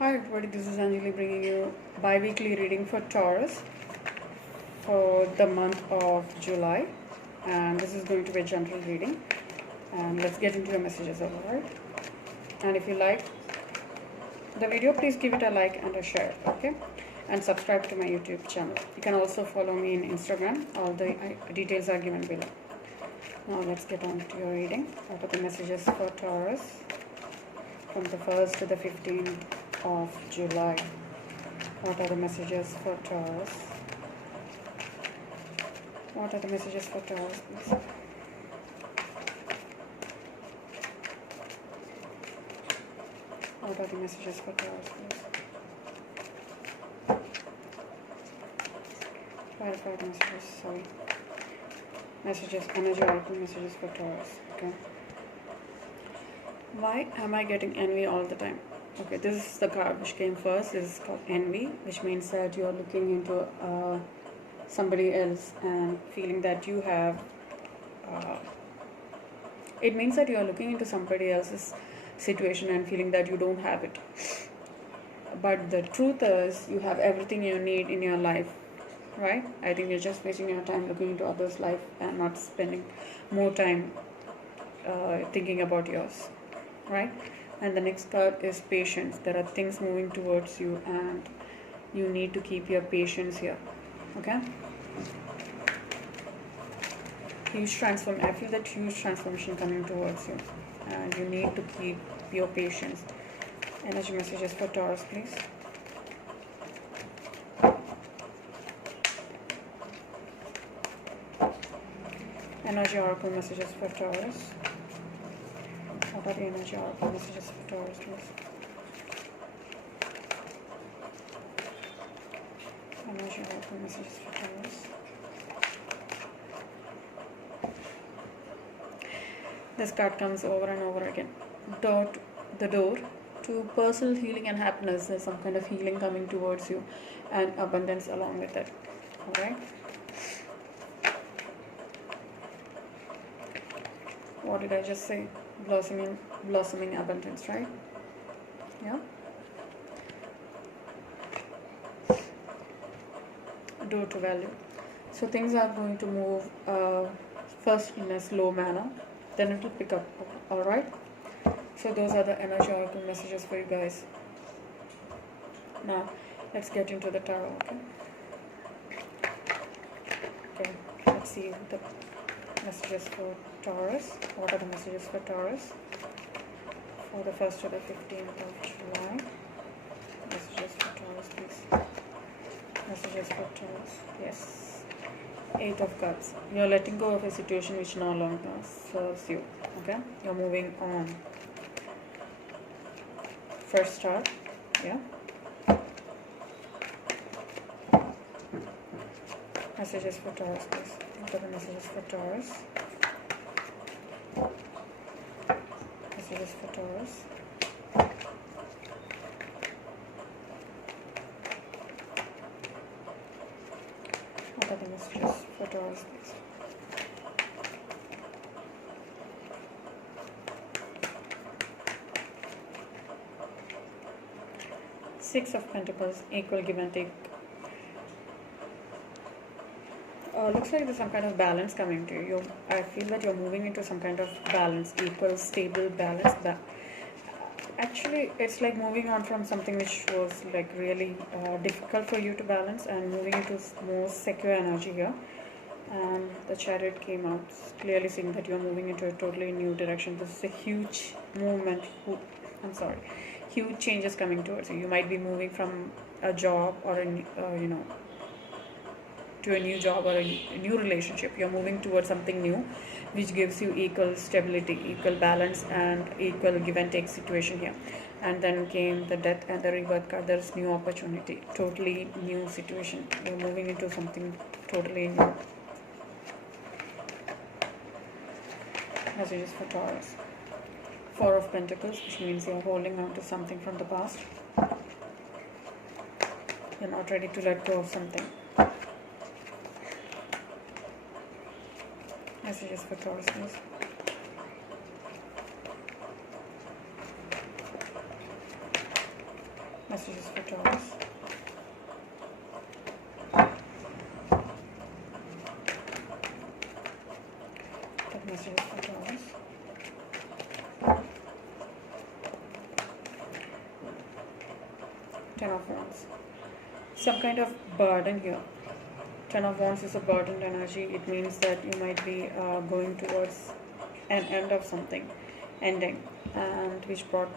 Hi everybody, this is Anjali bringing you bi-weekly reading for Taurus for the month of July, and this is going to be a general reading, and let's get into your messages, alright? And if you like the video, please give it a like and a share, okay? And subscribe to my YouTube channel. You can also follow me in Instagram. All the details are given below. Now let's get on to your reading. What are the messages for Taurus from the 1st to the 15th of July? What are the messages for Taurus? What are the messages for Taurus, please? What are the messages for Taurus, please? Clarify the messages, sorry. Messages, energy oracle messages for Taurus, okay? Why am I getting envy all the time? Okay, this is the card which came first. This is called envy, which means that you are looking into somebody else and feeling that you have it means that you are looking into somebody else's situation and feeling that you don't have it. But the truth is, you have everything you need in your life, right? I think you're just wasting your time looking into others' life and not spending more time thinking about yours, right? And the next card is patience. There are things moving towards you and you need to keep your patience here, okay? Huge transform. I feel that huge transformation coming towards you and you need to keep your patience. Energy messages for Taurus, please. Energy oracle messages for Taurus. What are the energy oracle messages for Taurus, please? Energy oracle messages for Taurus. This card comes over and over again. The door to personal healing and happiness. There's some kind of healing coming towards you and abundance along with it. Alright? What did I just say? Blossoming abundance, right? Yeah? Door to value. So things are going to move first in a slow manner, then it will pick up. Alright? So those are the energy oracle messages for you guys. Now let's get into the tarot, okay? Okay, let's see the messages for Taurus. What are the messages for Taurus for the 1st to the 15th of July? Messages for Taurus, please. Messages for Taurus. Yes. 8 of Cups. You're letting go of a situation which no longer serves you. Okay? You're moving on. First start. Yeah. Messages for Taurus, please. What are the messages for Taurus? Messages for Taurus. What are the messages for Taurus, please? Six of Pentacles, equal give and take. Looks like there's some kind of balance coming to you. I feel that you're moving into some kind of balance, equal, stable balance. Actually, it's like moving on from something which was like really difficult for you to balance and moving into more secure energy here. And the Chariot came out, clearly saying that you're moving into a totally new direction. This is a huge movement. Huge changes coming towards you. You might be moving from a job or to a new job or a new relationship. You're moving towards something new which gives you equal stability, equal balance and equal give and take situation here. And then came the Death and the Rebirth card. There's new opportunity, totally new situation. You're moving into something totally new. Messages for Taurus. 4 of Pentacles, which means you're holding on to something from the past. You're not ready to let go of something. Messages for Taurus, please. Messages for Taurus. What messages for Taurus? Ten of Wands. Some kind of burden here. Ten of Wands is a burdened energy. It means that you might be going towards an end of something, ending, and which brought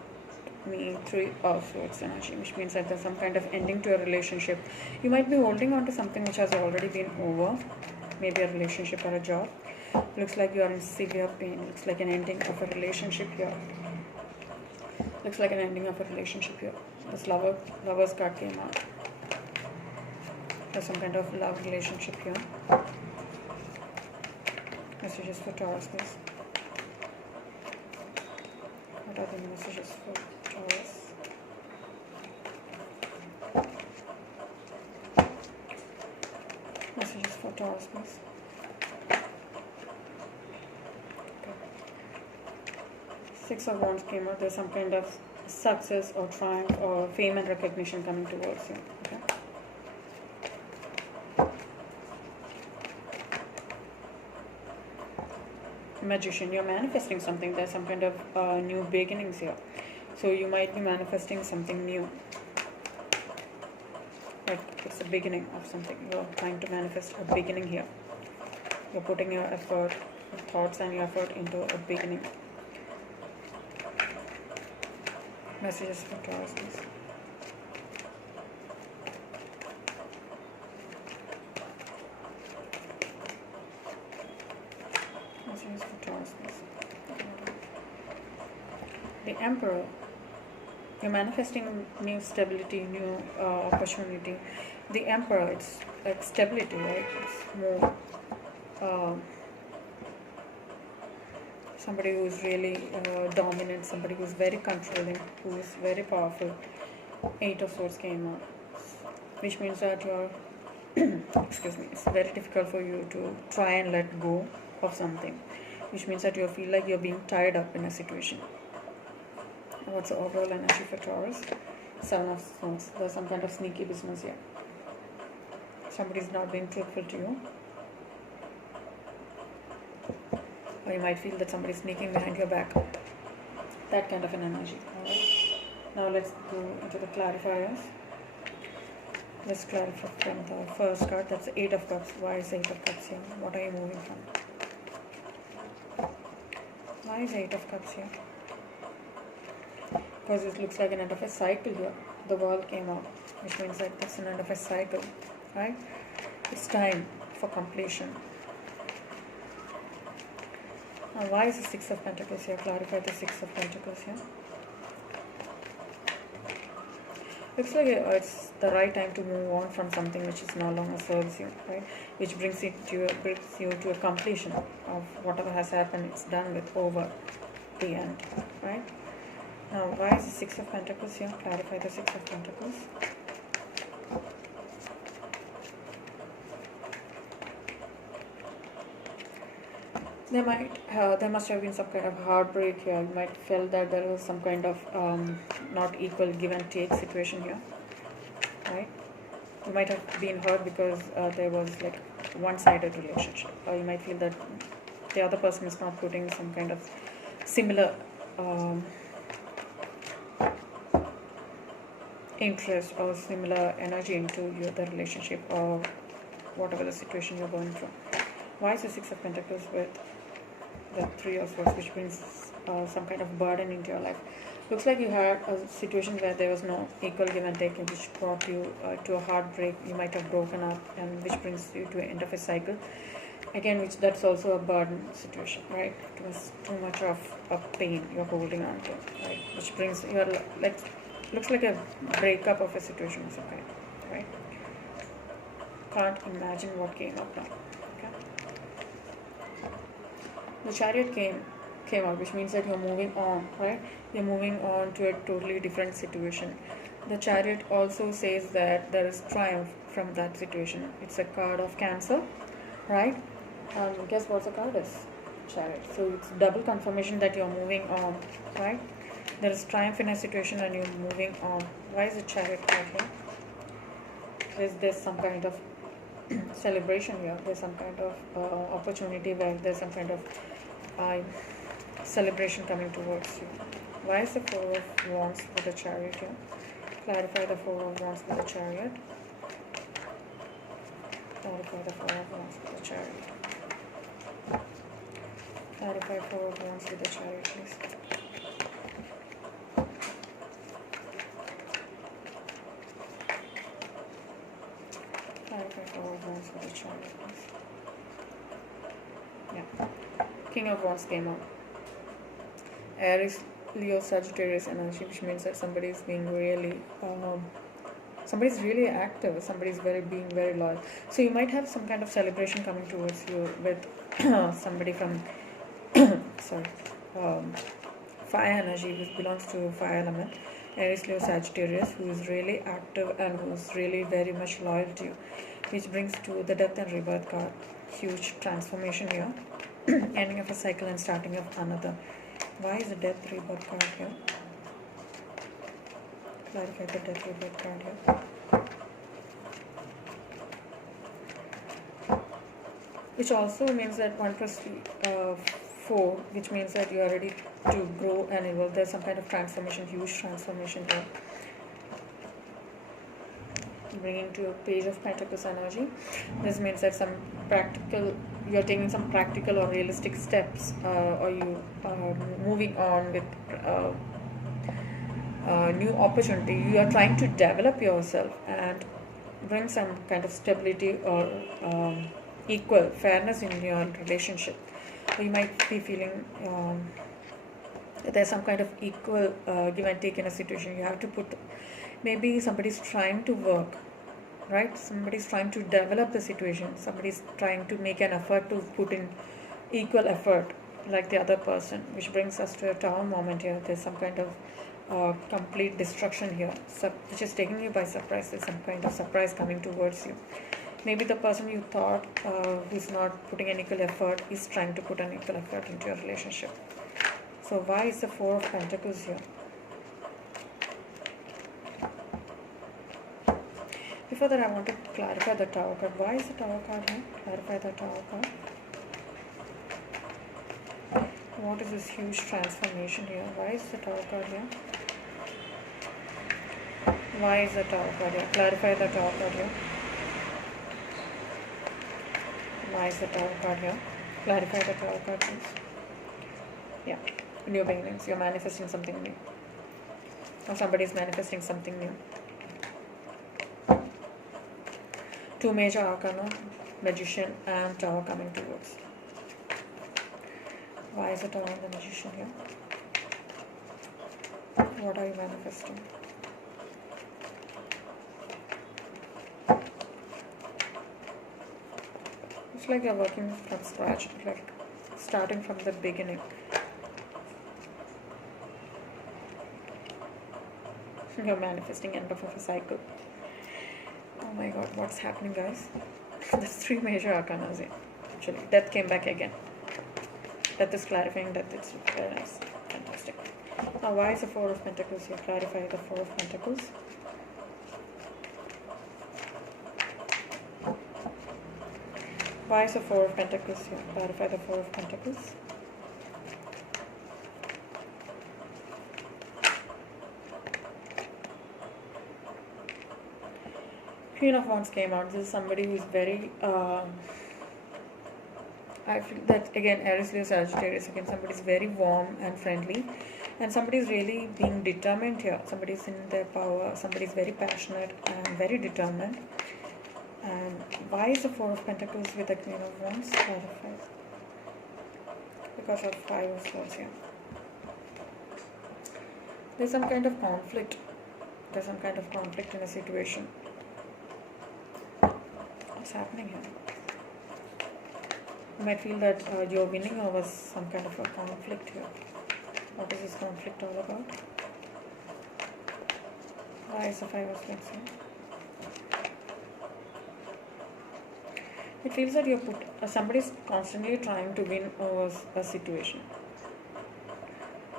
me Three of Swords energy, which means that there's some kind of ending to a relationship. You might be holding on to something which has already been over, maybe a relationship or a job. Looks like you are in severe pain. Looks like an ending of a relationship here. Looks like an ending of a relationship here. This Lover's card came out. There's some kind of love relationship here. Messages for Taurus, please. What are the messages for Taurus? Messages for Taurus, please. Okay. Six of Wands came out. There's some kind of success or triumph or fame and recognition coming towards you. Okay. Magician, you're manifesting something. There's some kind of new beginnings here. So you might be manifesting something new. Like it's a beginning of something. You're trying to manifest a beginning here. You're putting your effort, your thoughts and your effort into a beginning. Messages for Taurus, please. Messages for Taurus, please. The Emperor. You're manifesting new stability, new opportunity. The Emperor, it's like stability, right? It's more somebody who's really dominant, somebody who's very controlling, who's very powerful. Eight of Swords came out, which means that you're excuse me, it's very difficult for you to try and let go of something, which means that you feel like you're being tied up in a situation. What's the overall energy for Taurus? Seven of Swords. There's some kind of sneaky business here. Somebody's not being truthful to you. Or you might feel that somebody's sneaking behind your back. That kind of an energy. Alright. Now let's go into the clarifiers. Let's clarify from the first card. That's the Eight of Cups. Why is Eight of Cups here? What are you moving from? Why is Eight of Cups here? Because it looks like an end of a cycle here. The World came out, which means that it's an end of a cycle, right? It's time for completion. Now, why is the Six of Pentacles here? Clarify the Six of Pentacles here. Looks like it's the right time to move on from something which is no longer serves you, right? Which brings you to a completion of whatever has happened. It's done with, over, the end, right? Now, why is the Six of Pentacles here? Clarify the Six of Pentacles. There must have been some kind of heartbreak here. You might feel that there was some kind of not equal give and take situation here, right? You might have been hurt because there was like one-sided relationship, or you might feel that the other person is not putting some kind of similar interest or similar energy into the relationship or whatever the situation you're going through. Why is the Six of Pentacles with the Three of Swords, which brings some kind of burden into your life? Looks like you had a situation where there was no equal give and take, which brought you to a heartbreak. You might have broken up, and which brings you to the end of a cycle. Again, that's also a burden situation, right? It was too much of a pain you're holding on to, right? Which brings your like looks like a breakup of a situation of some kind, right? Can't imagine what came up now. Okay. The Chariot came out, which means that you're moving on, right? You're moving on to a totally different situation. The Chariot also says that there is triumph from that situation. It's a card of Cancer, right? Guess what the card is? Chariot. So it's double confirmation that you're moving on, right? There is triumph in a situation and you're moving on. Why is the Chariot card here? Is there some kind of celebration here? There's some kind of opportunity where there's some kind of celebration coming towards you. Why is the Four of Wands with the Chariot here? Clarify the Four of Wands with the Chariot. Clarify the Four of Wands with the Chariot. Clarify Four of Wands with the Chariot, please. Clarify Four of Wands with the Chariot, please. Yeah. King of Wands came out. Aries, Leo, Sagittarius energy, which means that somebody is being really, somebody is really active. Somebody is being very loyal. So you might have some kind of celebration coming towards you with somebody from, fire energy, which belongs to fire element. Aries, Leo, Sagittarius, who is really active and who is really very much loyal to you, which brings to the Death and Rebirth card. Huge transformation here. Ending of a cycle and starting of another. Why is the Death Rebirth card here? Clarify the Death Rebirth card here. Which also means that 1 plus 4, which means that you are ready to grow and evolve. There's some kind of transformation, huge transformation here. Bringing to a Page of Pentacles energy. This means that you're taking some practical or realistic steps, or you are moving on with new opportunity. You are trying to develop yourself and bring some kind of stability or equal fairness in your relationship. You might be feeling there's some kind of equal give and take in a situation. You have to put, maybe somebody's trying to work, right? Somebody's trying to develop the situation. Somebody's trying to make an effort to put in equal effort like the other person, which brings us to a Tower moment here. There's some kind of complete destruction here, which is taking you by surprise. There's some kind of surprise coming towards you. Maybe the person you thought who's not putting an equal effort is trying to put an equal effort into your relationship. So why is the Four of Pentacles here? Before that, I want to clarify the Tower card. Why is the Tower card here? Clarify the Tower card. What is this huge transformation here? Why is the Tower card here? Why is the Tower card here? Clarify the Tower card here. Why is the Tower card here? Clarify the Tower card, please. Yeah, new beginnings. You're manifesting something new. Or somebody is manifesting something new. Two major arcana, Magician and Tower coming towards. Why is the Tower and the Magician here? What are you manifesting? It's like you're working from scratch, like starting from the beginning. You're manifesting end of a cycle. Oh my god, what's happening, guys? There's three major arcana here. Actually, Death came back again. Death is clarifying Death. It's very nice. Fantastic. Now, why is the Four of Pentacles here? Clarify the Four of Pentacles. Why is the Four of Pentacles here? Clarify the Four of Pentacles. Queen of Wands came out. This is somebody who is very, I feel that again, Aries, Leo, Sagittarius, again, somebody is very warm and friendly. And somebody is really being determined here. Somebody is in their power. Somebody is very passionate and very determined. And why is the Four of Pentacles with the Queen of Wands? Clarify. Because of Five of Swords here. There's some kind of conflict. There's some kind of conflict in a situation. What's happening here? You might feel that you're winning over some kind of a conflict here. What is this conflict all about? Why is the Five of Swords here? It feels that somebody is constantly trying to win over a situation.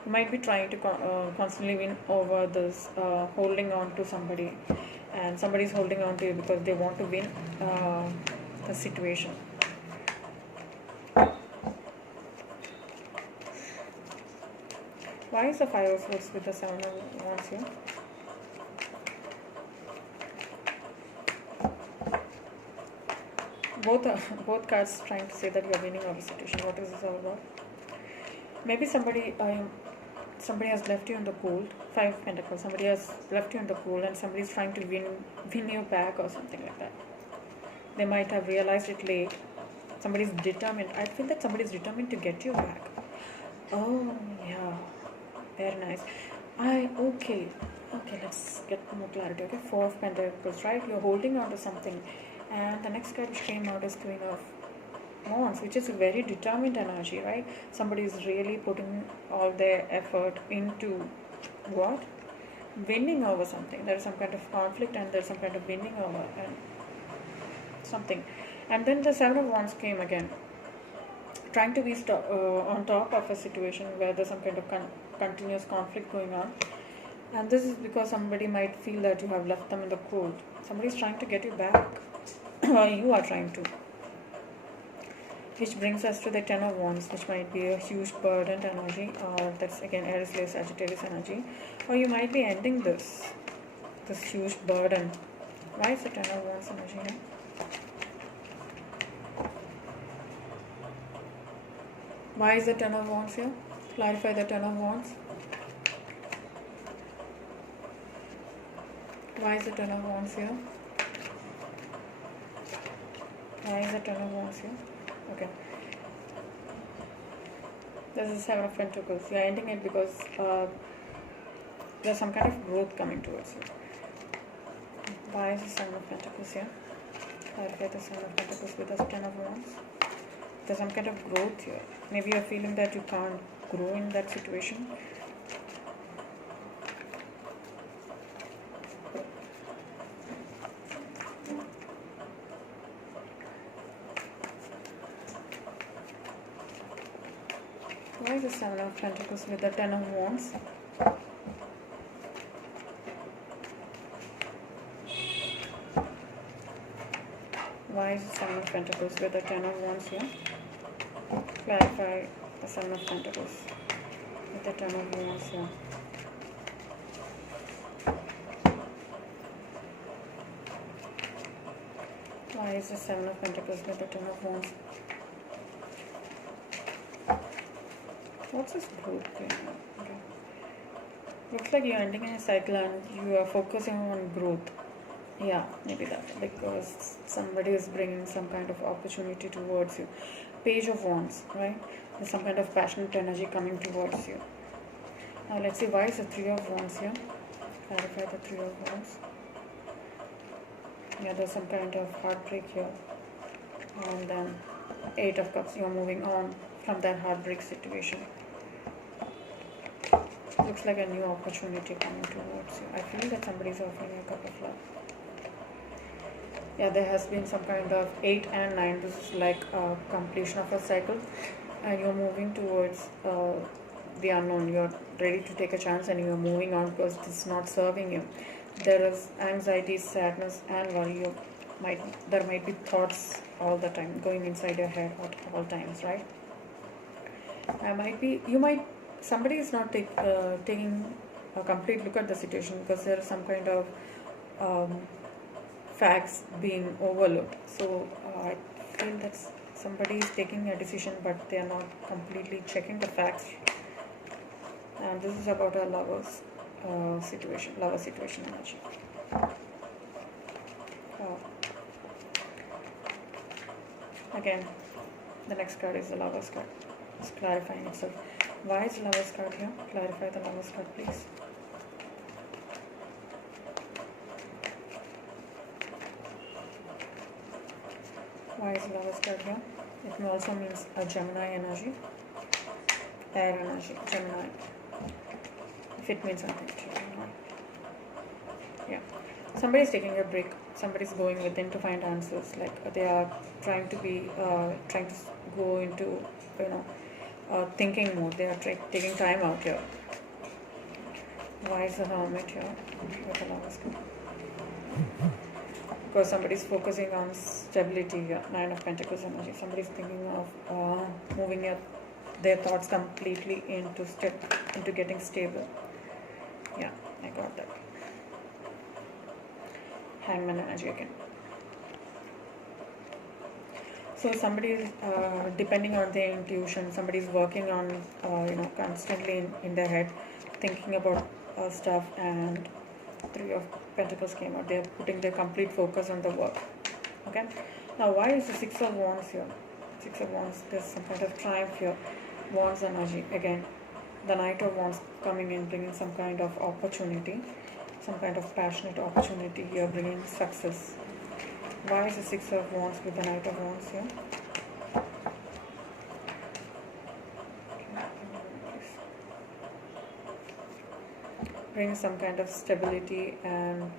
You might be trying to constantly win over this, holding on to somebody, and somebody is holding on to you because they want to win the situation. Why is the Five of Swords with the Seven of Wands here? Both cards trying to say that you are winning over the situation. What is this all about? Maybe somebody has left you in the cold. Five of Pentacles. Somebody has left you in the cold, and somebody is trying to win you back or something like that. They might have realized it late. Somebody is determined. I feel that somebody is determined to get you back. Oh yeah, very nice. Okay. Let's get more clarity. Okay, Four of Pentacles. Right, you're holding on to something, and the next card which came out is Queen of Wands, which is a very determined energy, right? Somebody is really putting all their effort into what? Winning over something. There is some kind of conflict, and there's some kind of winning over and something. And then the Seven of Wands came again, trying to be on top of a situation where there's some kind of continuous conflict going on. And this is because somebody might feel that you have left them in the cold. Somebody is trying to get you back, or you are trying to. Which brings us to the Ten of Wands, which might be a huge burdened energy, or that's again Aries, Leo, Sagittarius energy, or you might be ending this huge burden. Why is the Ten of Wands energy here? Why is the Ten of Wands here? Clarify the Ten of Wands. Why is the Ten of Wands here? Why is the Ten of Wands here? Okay. This is Seven of Pentacles. You are ending it because there's some kind of growth coming towards you. Why is the Seven of Pentacles here? Clarify the Seven of Pentacles with the Ten of Wands. There's some kind of growth here. Maybe you're feeling that you can't grow in that situation. Why is the Seven of Pentacles with the Ten of Wands? Why is the Seven of Pentacles with the Ten of Wands here? Clarify the Seven of Pentacles with the Ten of Wands here. Why is the Seven of Pentacles with the Ten of Wands? What's this growth going on? Okay. Looks like you're ending in a cycle and you are focusing on growth. Yeah, maybe that, because somebody is bringing some kind of opportunity towards you. Page of Wands, right? There's some kind of passionate energy coming towards you. Now let's see, why is the Three of Wands here? Clarify the Three of Wands. Yeah, there's some kind of heartbreak here. And then Eight of Cups, you're moving on from that heartbreak situation. Looks like a new opportunity coming towards you. I feel that somebody's offering you a cup of love. Yeah, there has been some kind of 8 and 9. This is like a completion of a cycle, and you're moving towards the unknown. You're ready to take a chance and you're moving on because this is not serving you. There is anxiety, sadness, and worry. There might be thoughts all the time going inside your head at all times, right? Somebody is not taking a complete look at the situation because there is some kind of facts being overlooked. So I feel that somebody is taking a decision but they are not completely checking the facts. And this is about a lover situation energy. Again, the next card is the Lover's card. It's clarifying itself. Why is the Lover's card here? Clarify the Lover's card, please. Why is the Lover's card here? It also means a Gemini energy, air energy, Gemini. If it means something to you. Yeah. Somebody's taking a break. Somebody's going within to find answers. Like they are trying to go into, thinking mode. They are taking time out here. Why is the Hermit here? With the Lovers card. Because somebody's focusing on stability here. 9 of Pentacles energy. Somebody's thinking of moving their thoughts completely into getting stable. Yeah, I got that. Hangman energy again. So somebody is depending on their intuition. Somebody's working on constantly in their head, thinking about stuff, and 3 of Pentacles came out. They're putting their complete focus on the work. Okay. Now, why is the 6 of Wands here? 6 of Wands. There's some kind of triumph here. Wands energy again. The Knight of Wands coming in, bringing some kind of opportunity, some kind of passionate opportunity here, bringing success. Why is the 6 of Wands with the Knight of Wands here? Bringing some kind of stability and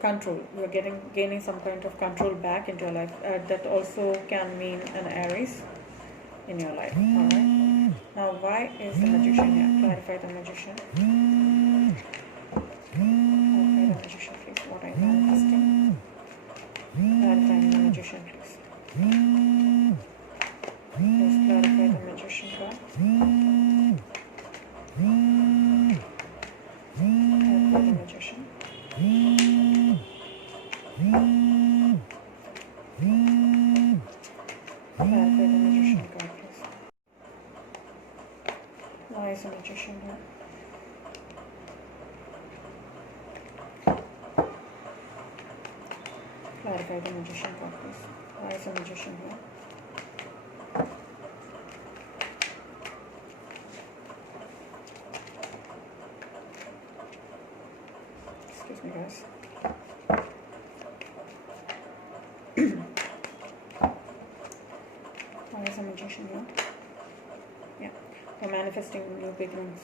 control. You are gaining some kind of control back into your life. That also can mean an Aries in your life. Alright. Now, why is the Magician here? Clarify the Magician. Clarify the Magician, please. What are you manifesting? Clarify the Magician, please. Please clarify the Magician card. Clarify the Magician. Clarify the Magician card, please. Why is the Magician here? Clarify the Magician card, please. Why is the Magician here? Excuse me, guys. Why is the Magician here? Yeah, you're manifesting new beginnings.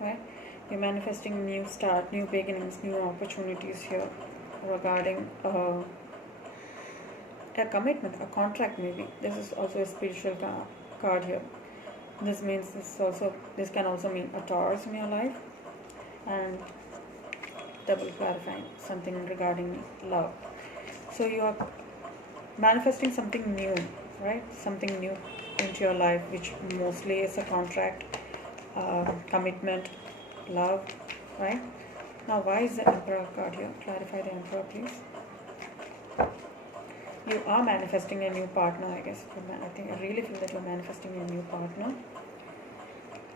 Right? You're manifesting new start, new beginnings, new opportunities here regarding a commitment, a contract maybe. This is also a spiritual card here. This means this can also mean a Taurus in your life, and double clarifying something regarding love. So you are manifesting something new, right? Something new into your life, which mostly is a contract, commitment, love, right? Now, why is the Emperor card here? Clarify the Emperor, please. You are manifesting a new partner, I guess. I really feel that you're manifesting a new partner.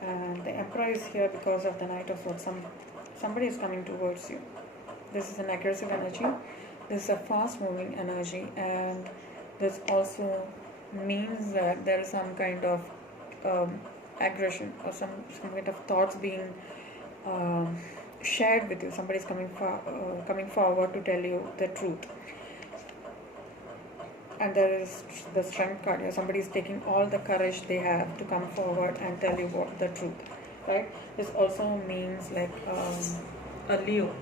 And the Emperor is here because of the Knight of Swords. Somebody is coming towards you. This is an aggressive energy. This is a fast-moving energy, and this also means that there is some kind of aggression or some kind of thoughts being shared with you. Somebody is coming forward to tell you the truth. And there is the Strength card here. Somebody is taking all the courage they have to come forward and tell you the truth, right? This also means like a Leo.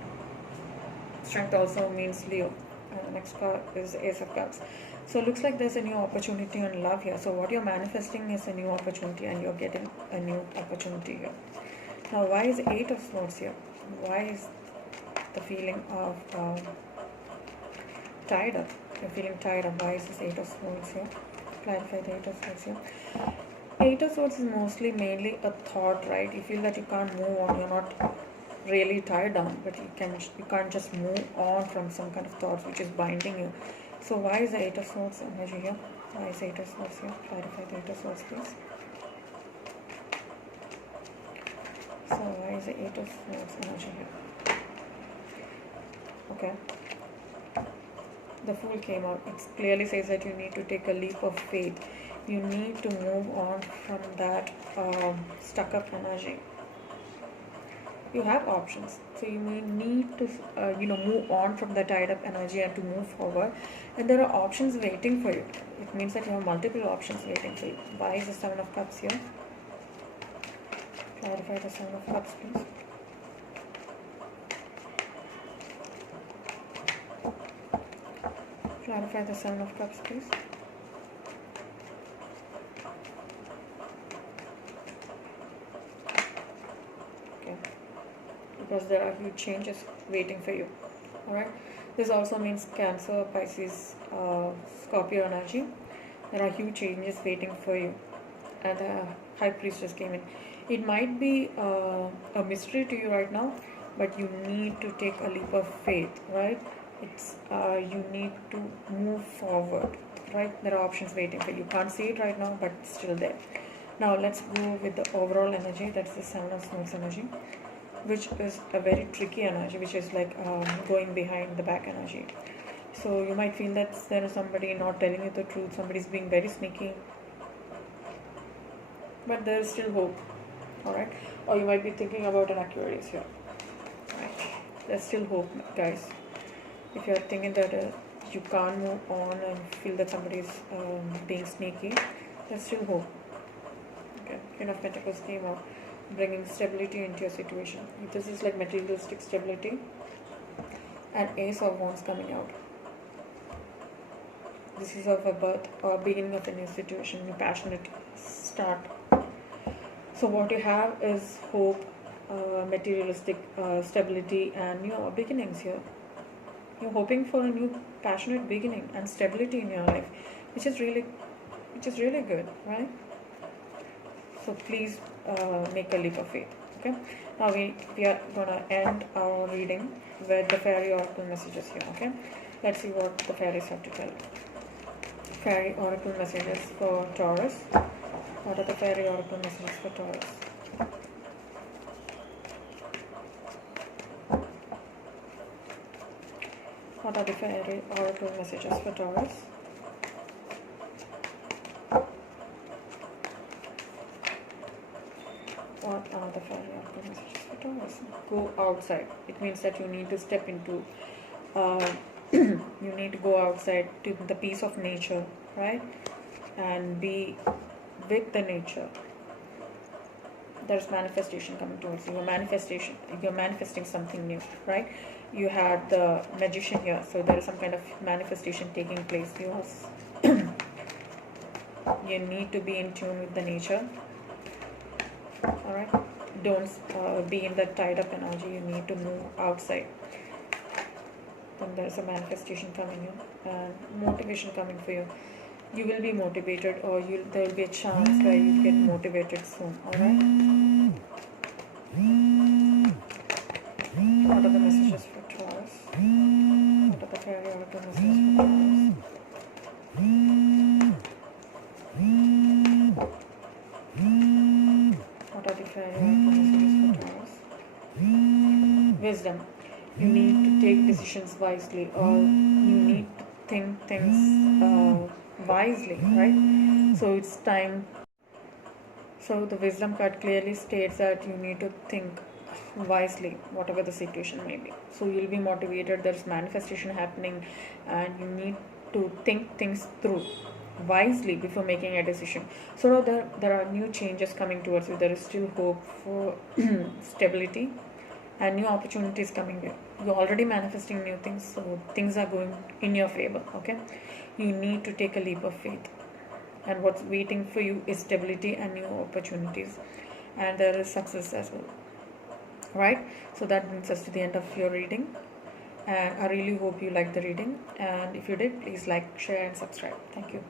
Strength also means Leo. And the next card is the Ace of Cups. So it looks like there's a new opportunity in love here. So what you're manifesting is a new opportunity, and you're getting a new opportunity here. Now, why is 8 of Swords here? Why is the feeling of tied up? You're feeling tied up. Why is this 8 of Swords here? Clarify the 8 of Swords here. 8 of Swords is mainly a thought, right? You feel that you can't move on. You're not really tied down, but you can't just move on from some kind of thoughts which is binding you. So why is the 8 of Swords energy here? Why is 8 of Swords here? Clarify the 8 of Swords, please. So why is the 8 of Swords energy here? Okay. The Fool came out. It clearly says that you need to take a leap of faith. You need to move on from that stuck-up energy. You have options, so you may need to move on from the tied up energy and to move forward, and there are options waiting for you. It means that you have multiple options waiting for you. Why is the 7 of Cups here? Clarify the 7 of Cups, please. Clarify the 7 of Cups, please. because there are huge changes waiting for you. All right, this also means Cancer, Pisces, Scorpio energy. There are huge changes waiting for you, and the High Priestess came in. It might be a mystery to you right now, but you need to take a leap of faith, right? It's you need to move forward, right? There are options waiting for you. You can't see it right now, but it's still there. Now let's go with the overall energy. That's the Seven of Swords energy, which is a very tricky energy, which is like going behind the back energy. So you might feel that there is somebody not telling you the truth, somebody's being very sneaky, but there is still hope. All right, or you might be thinking about an Aquarius here. Right, there's still hope, guys. If you're thinking that you can't move on and feel that somebody is being sneaky, there's still hope. Okay, Queen of Pentacles came out, bringing stability into your situation. This is like materialistic stability, and Ace of Wands coming out. This is of a birth or beginning of a new situation, new passionate start. So what you have is hope, materialistic stability, and new beginnings here. You're hoping for a new passionate beginning and stability in your life, which is really good, right? So please make a leap of faith. Okay. Now we are gonna end our reading with the fairy oracle messages here. Okay. Let's see what the fairies have to tell. Fairy oracle messages for Taurus. What are the fairy oracle messages for Taurus? What are the fairy oracle messages for Taurus? What are the fairy oracle messages for Taurus? Go outside. It means that you need to step into, you need to go outside to the peace of nature, right? And be with the nature. There's manifestation coming towards you. You're manifesting something new, right? You had the Magician here, so there is some kind of manifestation taking place. You need to be in tune with the nature. All right, don't be in that tied up energy. You need to move outside. Then there's a manifestation coming in and motivation coming for you. You will be motivated, or there will be a chance where you get motivated soon. All right. What are the messages for Taurus? What are the fairy oracle messages for Taurus? What are the fairy oracle messages for Taurus? Wisdom. You need to take decisions wisely, or you need to think things wisely, right? So it's time. So the wisdom card clearly states that you need to think wisely, whatever the situation may be. So you'll be motivated. There's manifestation happening, and you need to think things through wisely before making a decision. So there are new changes coming towards you. There is still hope for stability and new opportunities coming in. You're already manifesting new things, so things are going in your favor. Okay, you need to take a leap of faith, and what's waiting for you is stability and new opportunities, and there is success as well. Right, so that brings us to the end of your reading, and I really hope you liked the reading, and if you did, please like, share and subscribe. Thank you.